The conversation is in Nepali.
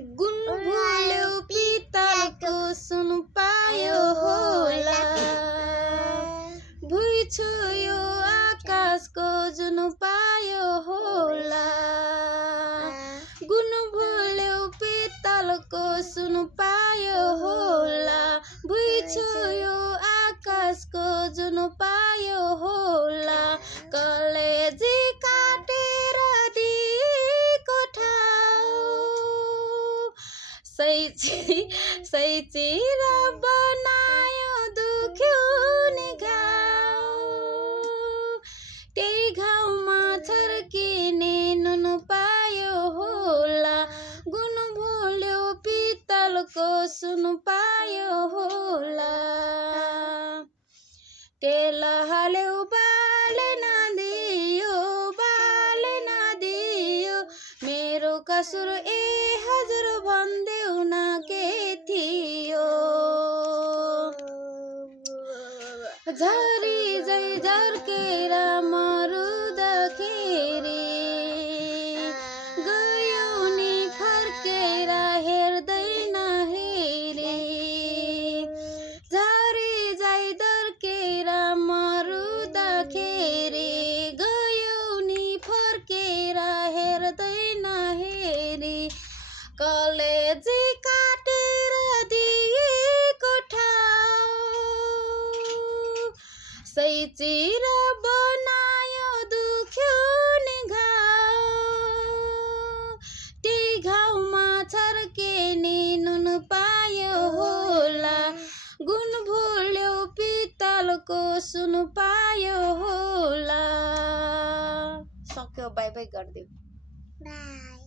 गुण भुल्यो पितलको सुन पायो होला भुइँ छुयो आकाशको जुन पायो होला गुण भुल्यो पितलको सुन पायो होला भुइँ छुयो आकाशको जुन पायो होला कलेजी काटेर दिएको ठाउँ सैचिर बनायो दुख्यो नि घाउ त्यही घाउमा छर्किने नुन पायो होला गुण भुल्यो पितलको सुन पायो होला तेल हाल्यो बाले नदियो मेरो कसुर ए हजुर भन्देऊ न के थियो झरी जै झर्केर मरुँदाखेरि गयो नि फर्केर हेर्दैन हेरी झरी जै झर्केर मरुँदाखेरि गयो नि फर्केर हेर्दैन हेरी कलेजी काटेर दिएको ठाउँ सैचिर बनायो दुख्यो नि घाउ त्यही घाउमा छर्किने नुन पायो होला गुण भुल्यो पितलको सुन पायो होला सक्यो बाई बाई गरिदेऊ बाई